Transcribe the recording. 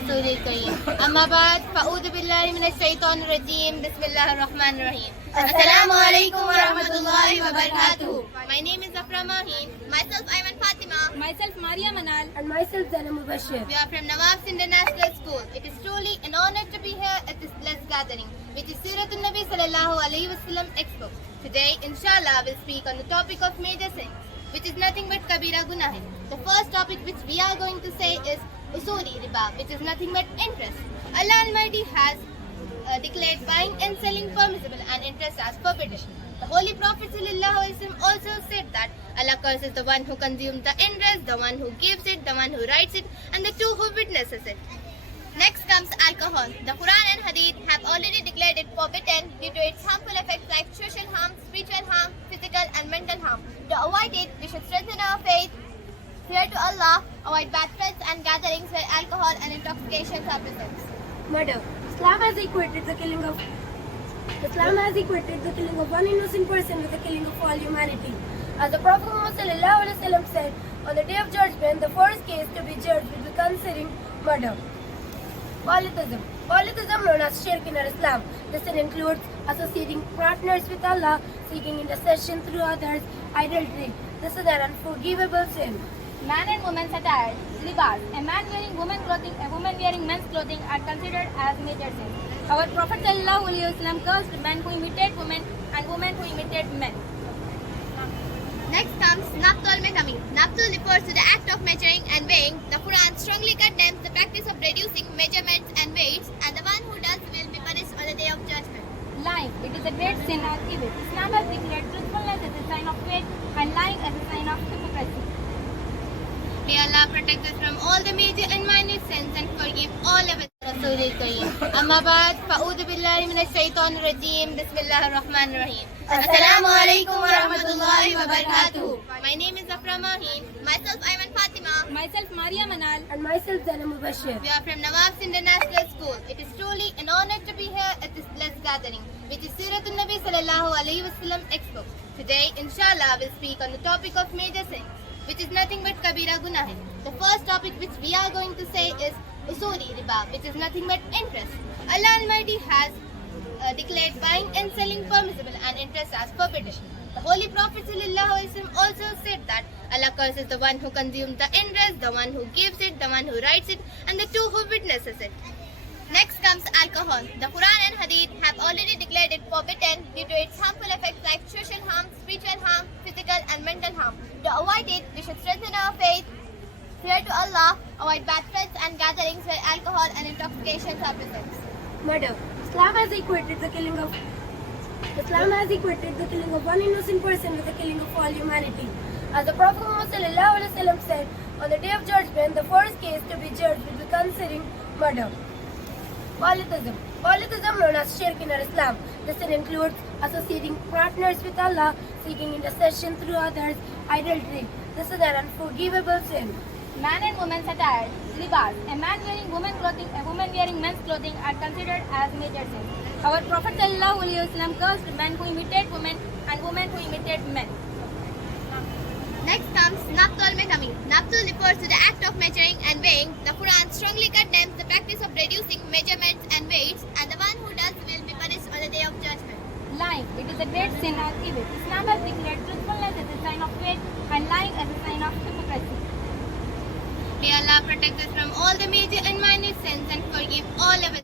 रसूलिल करीम अम्मा बाद फ़अऊज़ु बिल्लाहि मिनश शैतानिर रजीम बिस्मिल्लाहिर रहमानिर रहीम अस्सलामु अलैकुम व रहमतुल्लाहि व बरकातुहू। My name is Afra Mahin. Myself Ayman Fatima. Myself Maria Manal. And myself Zainab Mubashir. We are from Nawab's International School. It is truly an honor to be here at this blessed gathering, which is Siratul Nabi Sallallahu Alaihi Wasallam Expo. Today, inshallah, we'll speak on the topic of major sins, which is nothing but Kabira Gunah. The first topic which we are going to say is Usuli Riba, which is nothing but interest. Allah Almighty has declared buying and selling permissible and interest as forbidden. The Holy Prophet ﷺ also said that Allah curses the one who consumes the interest, the one who gives it, the one who writes it, and the two who witnesses it. Next comes alcohol. The Quran and Hadith have already declared it forbidden due to its harmful effects like social harm, spiritual harm, physical and mental harm. To avoid it, we should strengthen our faith, fear to Allah, avoid bad friends and gatherings where alcohol and intoxications are present. Murder. Islam has equated the killing of one innocent person with the killing of all humanity. As the Prophet Muhammad ﷺ said, on the day of judgment, the first case to be judged will be considering murder. Polytheism. Polytheism, known as shirk in Islam. This sin includes associating partners with Allah, seeking intercession through others, idolatry. This is an unforgivable sin. Man and woman's attire. Libas. A man wearing women's clothing, a woman wearing men's clothing are considered as major sins. Our Prophet ﷺ cursed men who imitate women and women who imitate men. Next comes Nabtul Mekami. Nabtul refers to the act of measuring and weighing. The Quran strongly condemns the practice of reducing measurements and weights, and the one who does will be punished on the day of judgment. Lying. It is a great sin or evil. Islam has declared truthfulness as a sign of faith and lying as a sign of hypocrisy. May Allah protect us from all the major and minor sins and forgive all of us. Rasulil Kareem. Amma baad, fa'udhu billahi minash shaitanir rajeem. Bismillahir rahmanir rahim. Assalamu alaikum wa rahmatullahi wa barakatuhu. My name is Afra Mahin. Myself Ayman Fatima. Myself Maria Manal. And myself Zainab Mubashir. We are from Nawab's International School. It is truly an honor to be here at this blessed gathering, which is Siratul Nabi Sallallahu Alaihi Wasallam Expo. Today, inshallah, we'll speak on the topic of major sins, which is nothing but Kabira Gunah. The first topic which we are going to say is Usuli Riba, which is nothing but interest. Allah Almighty has declared buying and selling permissible and interest as forbidden. The Holy Prophet ﷺ also said that Allah curses the one who consumes the interest, the one who gives it, the one who writes it, and the two who witnesses it. Next comes alcohol. The Quran and Hadith have already declared it forbidden due to its harmful effects like social harm, spiritual harm, physical and mental harm. To avoid it, we should strengthen our faith, fear to Allah, avoid bad friends and gatherings where alcohol and intoxications are present. Murder. Islam has equated the killing of one innocent person with the killing of all humanity. As the Prophet Muhammad ﷺ said, on the day of judgment, the first case to be judged will be considering murder. Polytheism. Polytheism, known as shirk in Islam. This sin includes associating partners with Allah, seeking intercession through others, idolatry. This is an unforgivable sin. Man and woman's attire. Libas. A man wearing women's clothing, a woman wearing men's clothing are considered as major sins. Our Prophet ﷺ cursed men who imitate women and women who imitate men. Next comes Nabtul Mekami. Nabtul refers to the act of measuring and weighing. The Quran strongly condemns the practice of reducing measurements and weights, and the one who does will be punished on the day of judgment. Lying. It is a great sin or evil. Islam has declared truthfulness as a sign of faith and lying as a sign of hypocrisy. May Allah protect us from all the major and minor sins and forgive all of us.